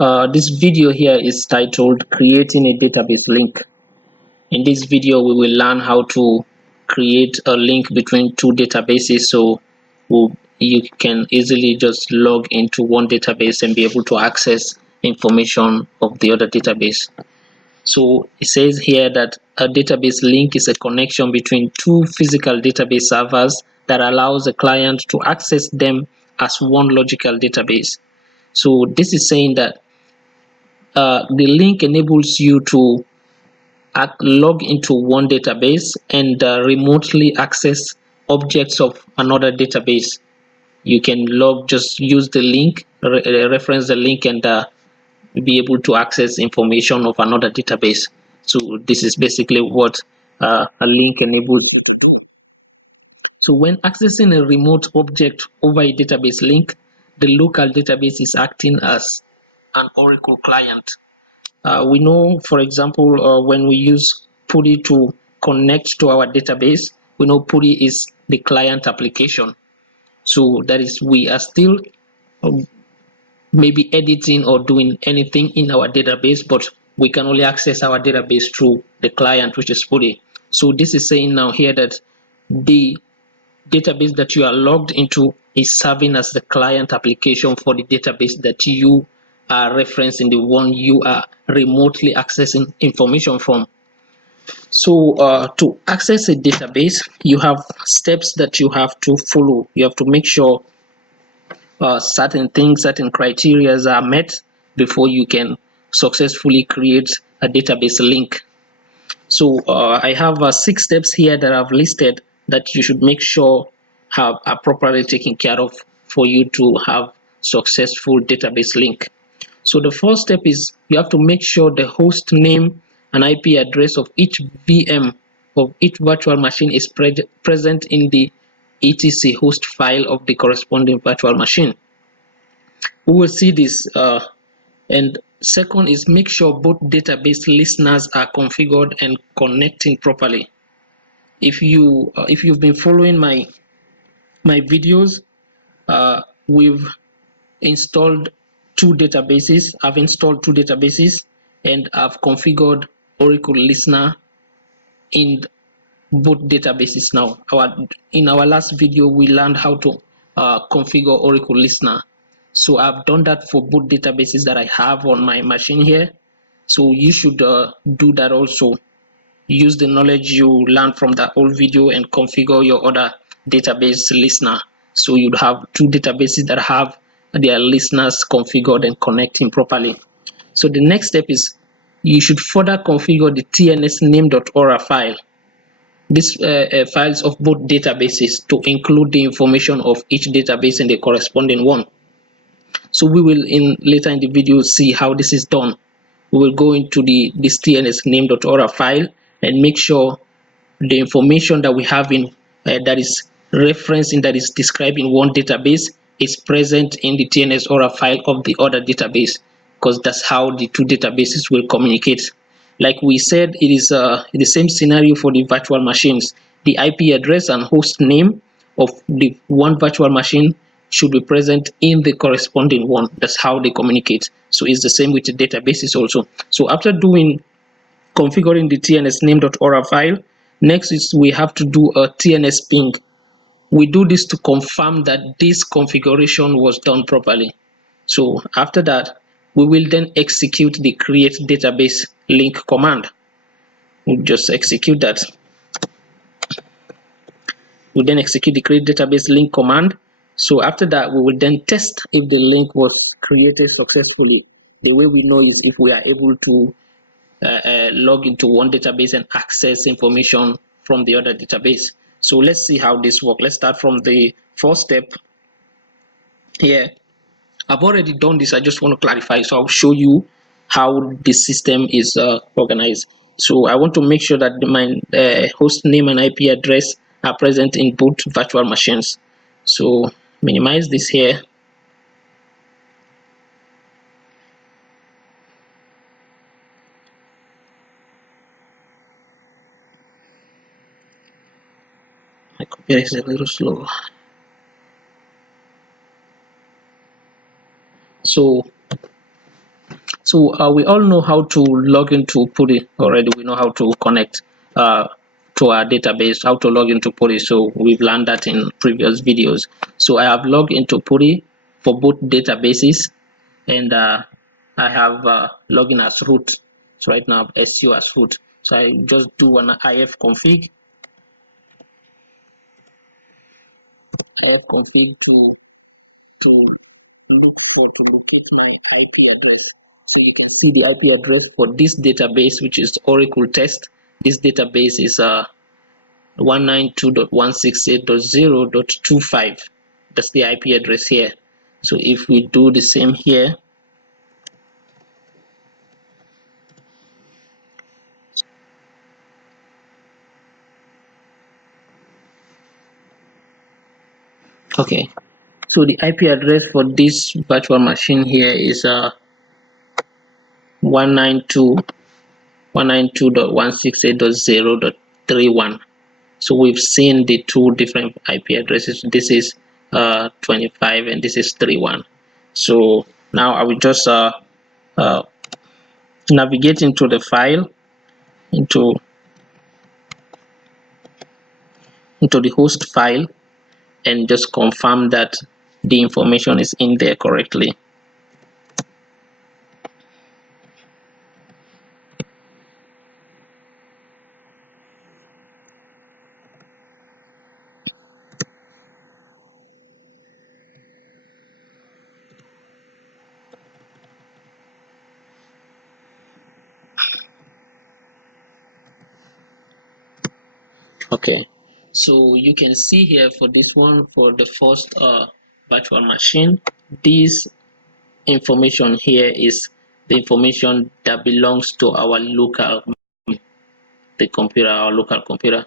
This video here is titled Creating a Database Link. In this video, we will learn how to create a link between two databases, so you can easily just log into one database and be able to access information of the other database. So it says here that a database link is a connection between two physical database servers that allows the client to access them as one logical database. So this is saying that the link enables you to log into one database and remotely access objects of another database. You can just use the link, reference the link, and be able to access information of another database. So this is basically what a link enables you to do. So when accessing a remote object over a database link, the local database is acting as an Oracle client. We know, for example, when we use PuTTY to connect to our database, we know PuTTY is the client application. So that is, we are still maybe editing or doing anything in our database, but we can only access our database through the client, which is PuTTY. So this is saying now here that the database that you are logged into is serving as the client application for the database that you are referencing, the one you are remotely accessing information from. So to access a database, you have steps that you have to follow. You have to make sure certain criteria are met before you can successfully create a database link. So I have 6 steps here that I've listed that you should make sure are properly taken care of for you to have successful database link. So the first step is you have to make sure the host name and IP address of each VM of each virtual machine is present in the etc host file of the corresponding virtual machine. We will see this. And second is make sure both database listeners are configured and connecting properly. If you've been following my videos, we've installed 2 databases. I've installed 2 databases and I've configured Oracle Listener in both databases now. In our last video, we learned how to configure Oracle Listener. So I've done that for both databases that I have on my machine here. So you should do that also. Use the knowledge you learned from that old video and configure your other database listener. So you'd have 2 databases that have their listeners configured and connecting properly. So the next step is you should further configure the TNS name.aura file. These files of both databases to include the information of each database and the corresponding one. So we will later in the video see how this is done. We will go into this TNS name.aura file and make sure the information that we have in that is referencing, that is described in one database, is present in the TNS aura file of the other database, because that's how the 2 databases will communicate. Like we said, it is the same scenario for the virtual machines. The IP address and host name of the one virtual machine should be present in the corresponding one. That's how they communicate. So it's the same with the databases also. So after configuring the TNS name.aura file, next is we have to do a TNS ping. We do this to confirm that this configuration was done properly. So after that, we will then execute the create database link command. We'll just execute that. We'll then execute the create database link command. So after that, we will then test if the link was created successfully. The way we know is if we are able to log into one database and access information from the other database. So let's see how this works. Let's start from the first step here. I've already done this. I just want to clarify. So I'll show you how the system is organized. So I want to make sure that my host name and IP address are present in both virtual machines. So minimize this here. My computer is a little slow. So So we all know how to log into PuTTY already. We know how to connect to our database, how to log into PuTTY. So we've learned that in previous videos. So I have logged into PuTTY for both databases, and I have login as root. So right now I have SU as root. So I just do an ifconfig to locate my IP address. So you can see the IP address for this database, which is Oracle test. This database is 192.168.0.25. That's the IP address here. So if we do the same here, okay, so the IP address for this virtual machine here is 192.168.0.31. So we've seen the two different IP addresses. This is 25 and this is 31. So now I will just navigate into the file, into the host file, and just confirm that the information is in there correctly. Okay, so you can see here for this one, for the first virtual machine, this information here is the information that belongs to our local our local computer.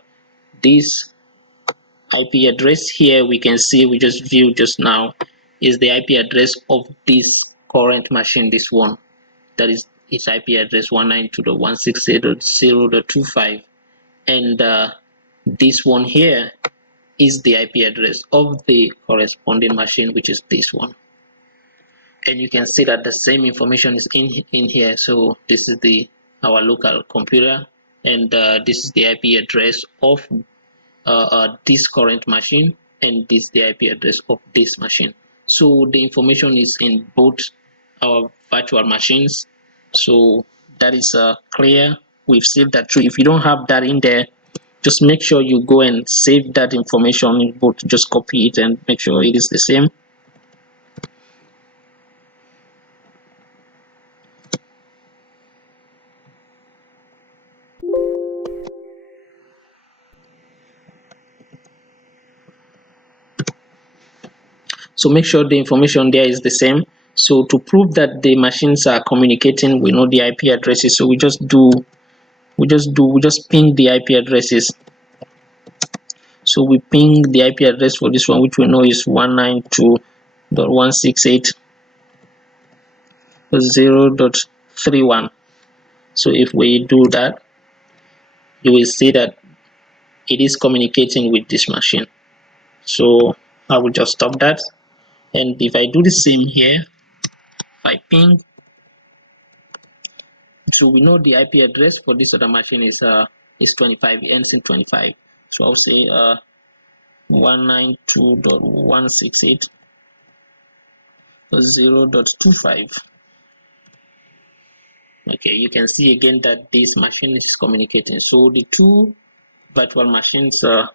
This IP address here, we can see, we just viewed just now, is the IP address of this current machine, this one, that is its IP address 192.168.0.25, and this one here is the IP address of the corresponding machine, which is this one. And you can see that the same information is in here. So this is our local computer, and this is the IP address of this current machine, and this is the IP address of this machine. So the information is in both our virtual machines. So that is clear. We've saved that tree. If you don't have that in there, just make sure you go and save that information in both. Just copy it and make sure it is the same. So make sure the information there is the same. So to prove that the machines are communicating, we know the IP addresses. So we just ping the IP addresses. So we ping the IP address for this one, which we know is 192.168.0.31. So if we do that, you will see that it is communicating with this machine. So I will just stop that. And if I do the same here, if I ping, so we know the IP address for this other machine is 25, it ends in 25. So I'll say 192.168.0.25. okay, you can see again that this machine is communicating. So the two virtual machines so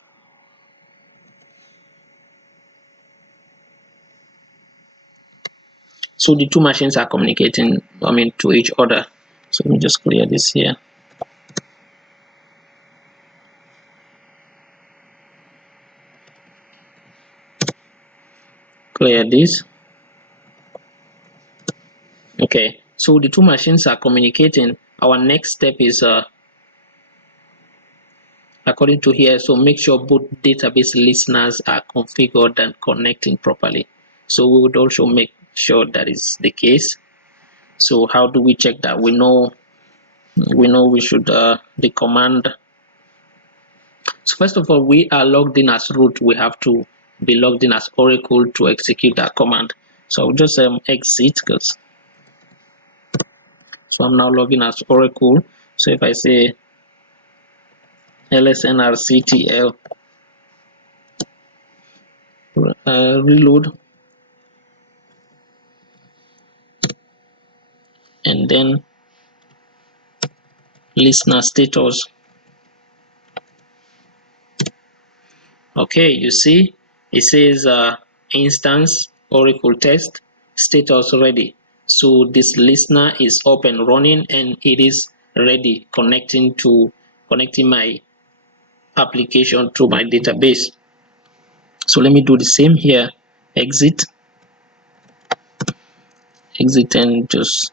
the two machines are communicating, to each other. So let me just clear this here. Clear this. Okay, so the two machines are communicating. Our next step is according to here, so make sure both database listeners are configured and connecting properly. So we would also make sure that is the case. So how do we check that? We know we should the command. So first of all, we are logged in as root. We have to be logged in as Oracle to execute that command. So I'll just exit, because So I'm now logging as Oracle. So if I say lsnrctl reload, and then listener status. Okay, you see it says instance Oracle test status ready. So this listener is up and running and it is ready connecting my application to my database. So let me do the same here. Exit and just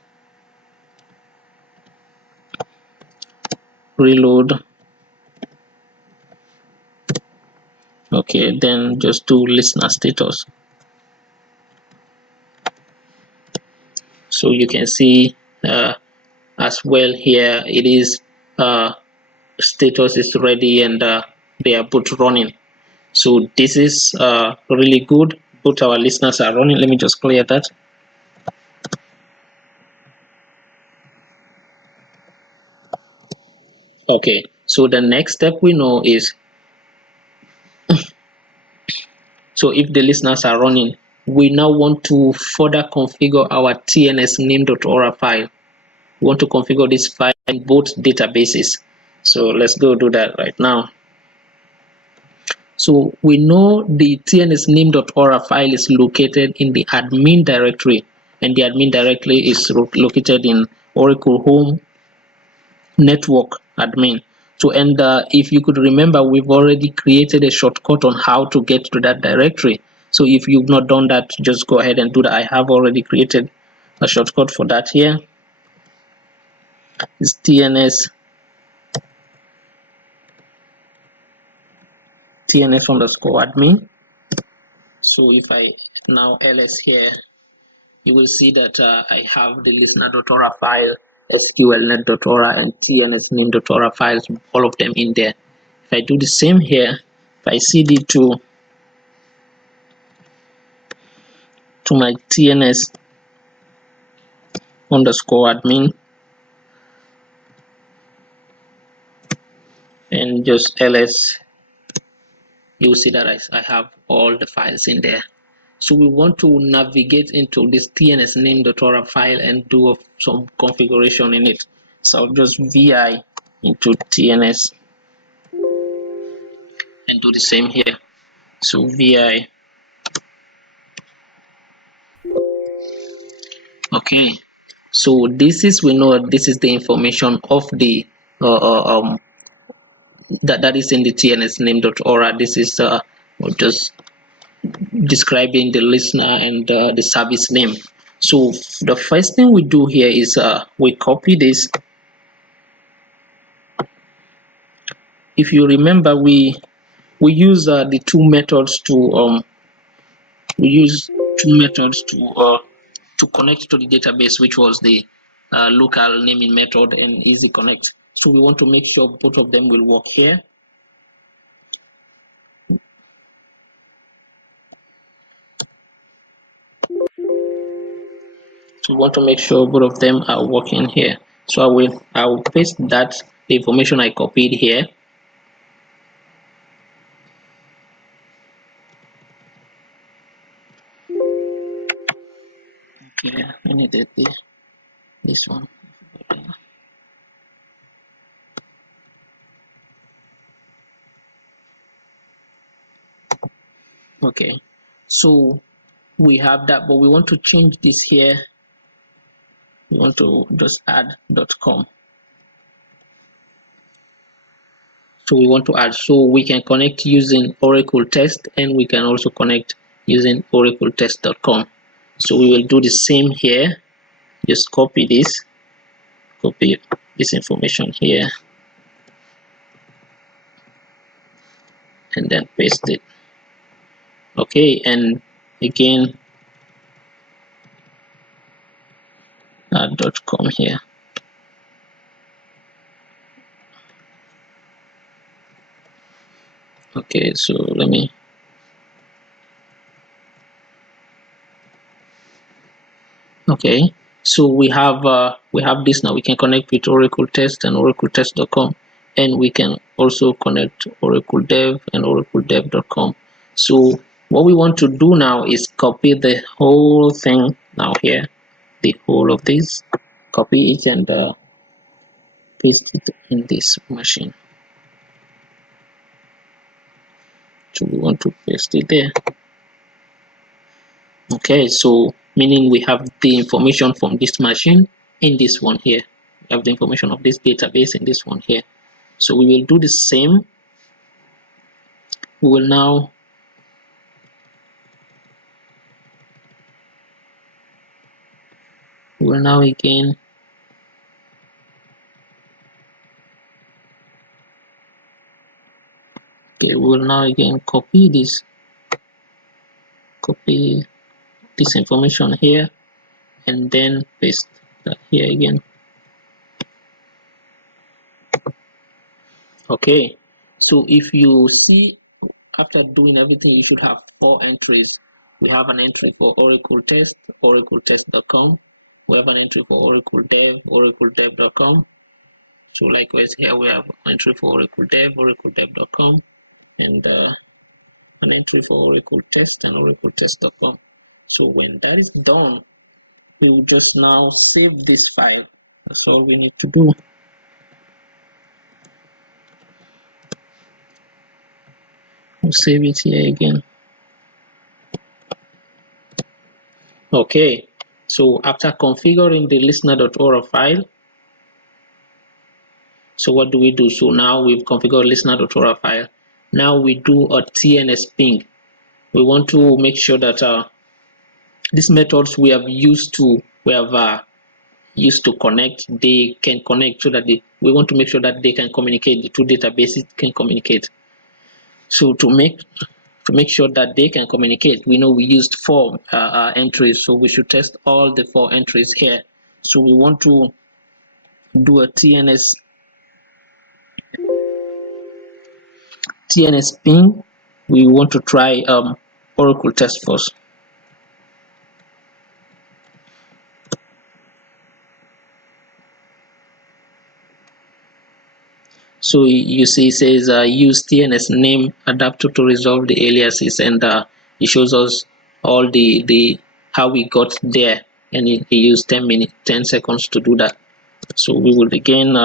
reload. Okay, then just do listener status. So you can see as well here it is status is ready and they are both running. So this is really good. Both our listeners are running. Let me just clear that. Okay, so the next step we know is so if the listeners are running, we now want to further configure our tns name.aura file. We want to configure this file in both databases. So let's go do that right now. So we know the tns name.aura file is located in the admin directory, and the admin directory is located in Oracle Home Network admin. So and if you could remember, we've already created a shortcut on how to get to that directory. So if you've not done that, just go ahead and do that. I have already created a shortcut for that here. It's tns underscore admin. So if I now ls here, you will see that I have the listener.aura file, sqlnet.aura, and tnsname.aura files, all of them in there. If I do the same here, if I cd to my tns underscore admin and just ls, you'll see that I have all the files in there. So we want to navigate into this tnsname.aura file and do some configuration in it. So I'll just vi into tns and do the same here. So vi. Okay, so this is, we know this is the information of the that is in the tnsname.aura. This is just describing the listener and the service name. So the first thing we do here is we copy this. If you remember, we use the two methods to to connect to the database, which was the local naming method and easy connect. So we want to make sure both of them will work here. So we want to make sure both of them are working here. So I will paste that, the information I copied here. Okay, we needed this one. Okay, so we have that, but we want to change this here. We want to just add .com. So we want to add, so we can connect using Oracle test, and we can also connect using Oracle test.com. So we will do the same here. Just copy this information here and then paste it. Okay, and again add .com here. Okay, so let me okay, So we have this now. We can connect with Oracle Test and oracletest.com, and we can also connect Oracle Dev and oracledev.com. So what we want to do now is copy the whole thing now here, the whole of this, copy it and paste it in this machine. So we want to paste it there. Okay, so meaning we have the information from this machine in this one here. We have the information of this database in this one here. So we will do the same. We will now again copy this information here and then paste that here again. Okay, so if you see, after doing everything, you should have 4 entries. We have an entry for Oracle Test, oracletest.com. We have an entry for Oracle Dev, oracledev.com. So likewise here we have entry for Oracle Dev, oracledev.com, and an entry for Oracle Test and oracletest.com. So when that is done, we will just now save this file. That's all we need to do. We'll save it here again. Okay, so after configuring the listener.ora file, so what do we do? So now we've configured listener.ora file. Now we do a TNS ping. We want to make sure that these methods we have used to connect, they can connect, so that we want to make sure that they can communicate. The two databases can communicate. So to make sure that they can communicate, we know we used 4 entries, so we should test all the 4 entries here. So we want to do a TNS ping. We want to try Oracle Test first. So you see it says use TNS name adapter to resolve the aliases, and it shows us all the how we got there, and it used 10 seconds to do that. So we will again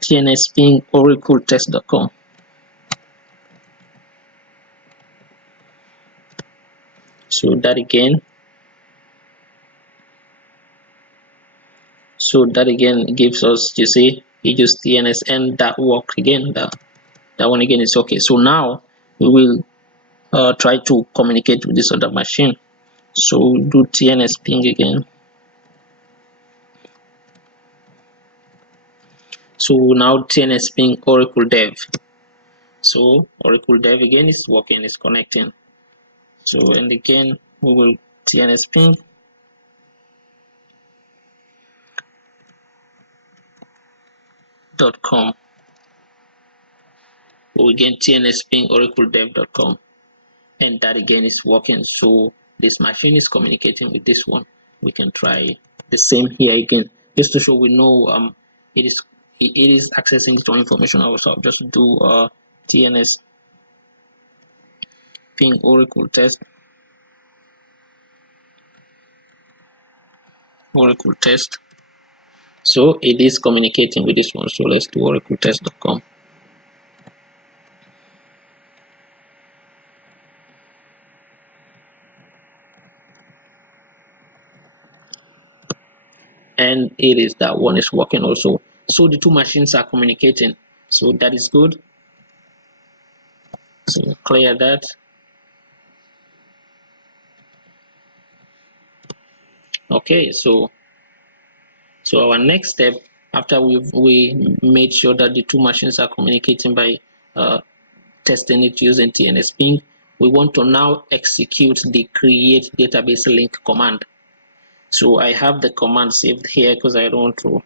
TNS ping oracletest.com. So that again gives us, you see, you use TNS and that worked again. That one again is okay. So now we will try to communicate with this other machine. So we'll do TNS ping again. So now TNS ping Oracle Dev. So Oracle Dev again is working, is connecting. So and again we will TNS ping .com. We again TNS ping oracledev.com, and that again is working. So this machine is communicating with this one. We can try the same here again, just to show we know it is accessing its own information. Also, I'll just do TNS ping Oracle Test, so it is communicating with this one. So let's do oracletest.com. And it is that one is working also. So the two machines are communicating, so that is good. So clear that. Okay, so our next step, after we made sure that the two machines are communicating by testing it using TNS ping, we want to now execute the create database link command. So I have the command saved here because I don't want to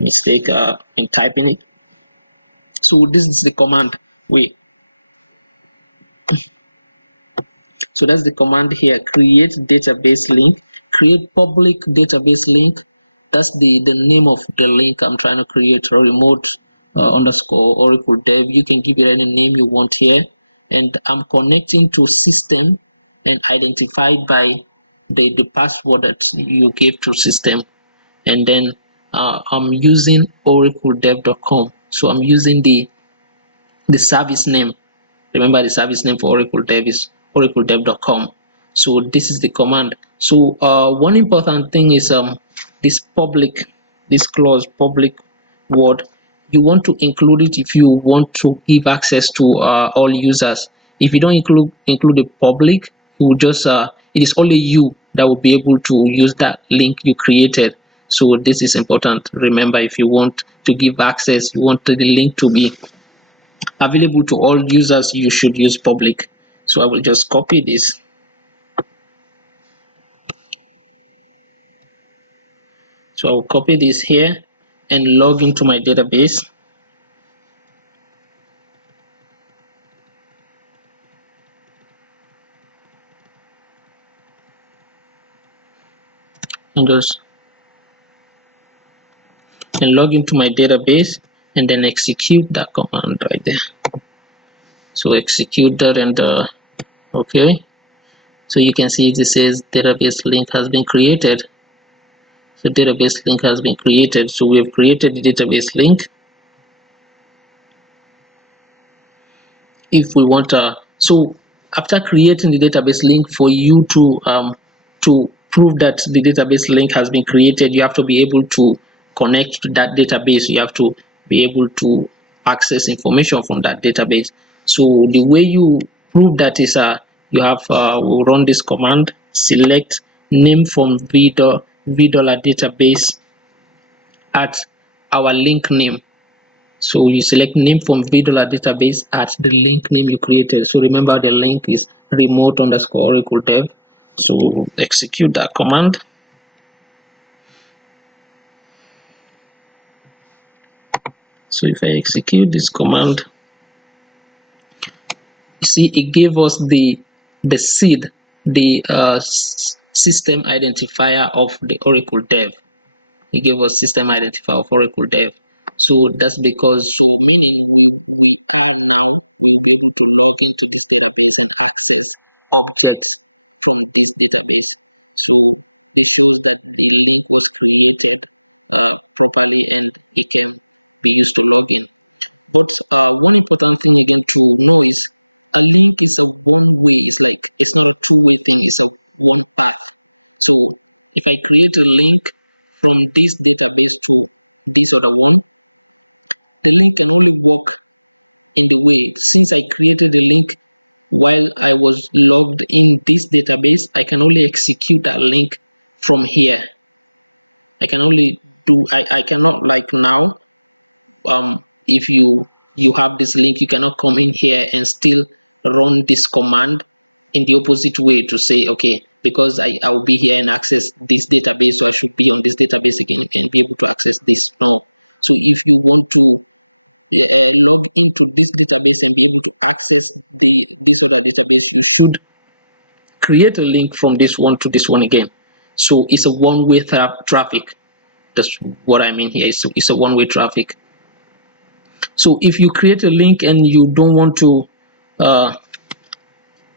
mistake in typing it. So this is the command. So that's the command here: create database link, create public database link. That's the name of the link I'm trying to create, remote underscore Oracle Dev. You can give it any name you want here, and I'm connecting to system and identified by the password that you gave to system, and then I'm using oracledev.com. So I'm using the service name. Remember, the service name for Oracle Dev is oracledev.com. So this is the command. So one important thing is this public, this clause public word. You want to include it if you want to give access to all users. If you don't include the public, you will just it is only you that will be able to use that link you created. So this is important. Remember, if you want to give access, you want the link to be available to all users, you should use public. So I will just copy this. So I will copy this here and log into my database. And log into my database and then execute that command right there. So execute that, and okay. So you can see it says database link has been created. So database link has been created. So we have created the database link. If we want so after creating the database link, for you to prove that the database link has been created, you have to be able to connect to that database. You have to be able to access information from that database. So the way you prove that is you have we'll run this command: select name from $v$ database at our link name. So you select name from $v$ database at the link name you created. So remember, the link is remote underscore Oracle Dev. So execute that command. So if I execute this command, you see it gave us the seed, the system identifier of the Oracle Dev. It gave us system identifier of Oracle Dev. So that's because, so meaning we are now, we will be able to log into this database and access objects from this database. So this shows that the link was created properly and it can be used to log in. But one important thing again to know is a link is a one-way. It's like, it's not a two-way thing, it's a one path. So if I create a link from this database to this other one, the link can only work in the way, since I created the link while I was logged in this database, I can only execute that link from here. I can only do, I cannot, like now, if you have this link, you cannot come in here and still run this command in the opposite way to say, okay, because I will be here and access this database, so I should be on this database again and be able to access this. No. So if you want to log into this database and be able to access this other database, you should create a link from this one to this one again. So it's a one-way traffic. That's what I mean here. It's a one-way traffic. So if you create a link and you don't want to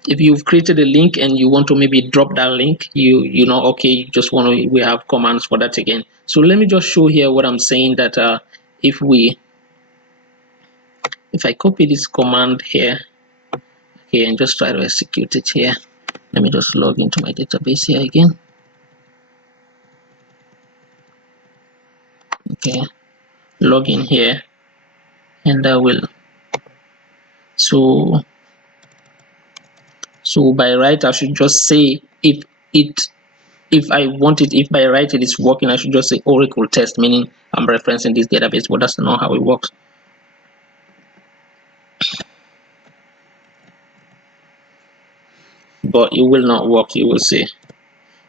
if you've created a link and you want to maybe drop that link, you know, okay, you just want to, we have commands for that again. So let me just show here what I'm saying, that if I copy this command here, okay, and just try to execute it here. Let me just log into my database here again. Okay, log in here, and I will, so by right I should just say, if I want it, if by right it is working, I should just say Oracle test, meaning I'm referencing this database, but that's not how it works. But it will not work, you will see.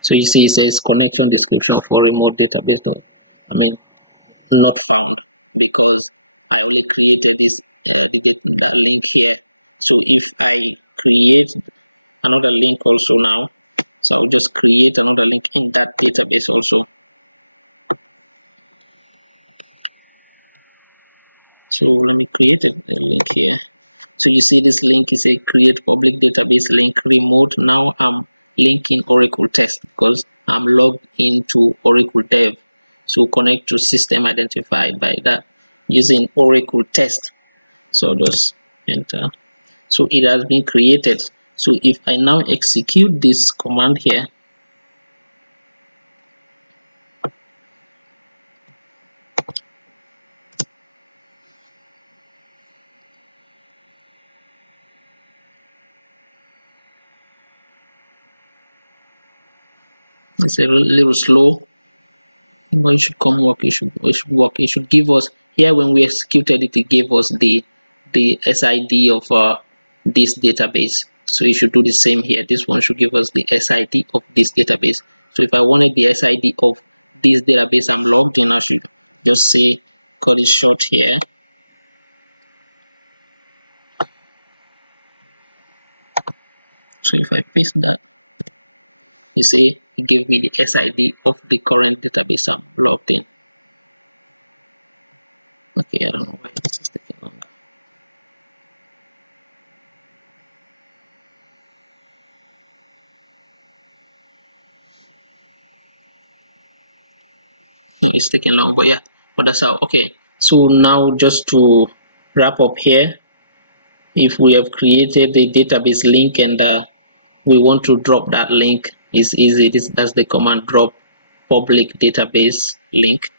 So you see it says connection description for remote database, though, I mean, not found, because I only created this that link here. So if I create another link also now. So I'll just create another link in that database also. So let me create a link here. So you see this link is a create public database link remote. Now I'm linking Oracle test because I'm logged into Oracle dev. So connect to system identified by that using Oracle test. So just enter. So it has been created. So if I now execute this command here, it's a little slow, but it should come work. It should work. It should give us here when we executed it. It gave us the SID of this database. So you should do the same here. This one should give us the SID of this database. So if I wanted the SID of this database I'm logged in, I should just say cut it short here. So if I paste that, you see it gave me the SID of the current database I'm logged in. Okay, I don't know why this is taking longer. No, it's taking long, but yeah, but that's how. Okay, so now just to wrap up here, if we have created the database link and we want to drop that link, it's easy. That's the command drop public database link.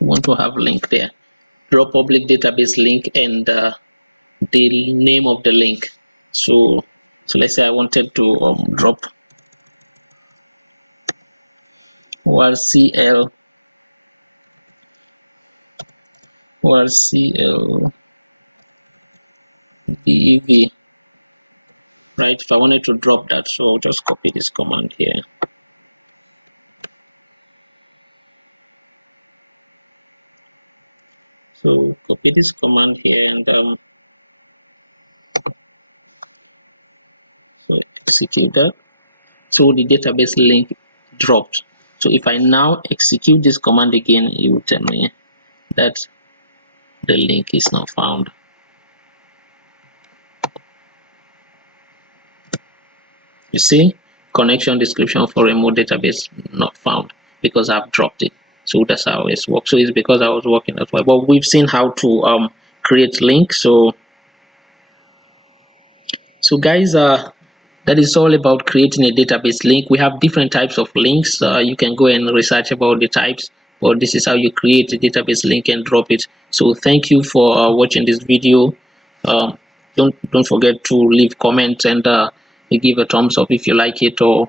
We want to have link there, drop public database link and the name of the link. So let's say I wanted to drop ORCL DEV, right? If I wanted to drop that, so I'll just copy this command here. So copy this command here and so execute that. So the database link dropped. So if I now execute this command again, it will tell me that the link is not found. You see, connection description for remote database not found because I've dropped it. So that's how it works. So it's because I was working as well. But we've seen how to create links. So guys, that is all about creating a database link. We have different types of links. You can go and research about the types, but this is how you create a database link and drop it. So thank you for watching this video. Don't forget to leave comments and give a thumbs up if you like it, or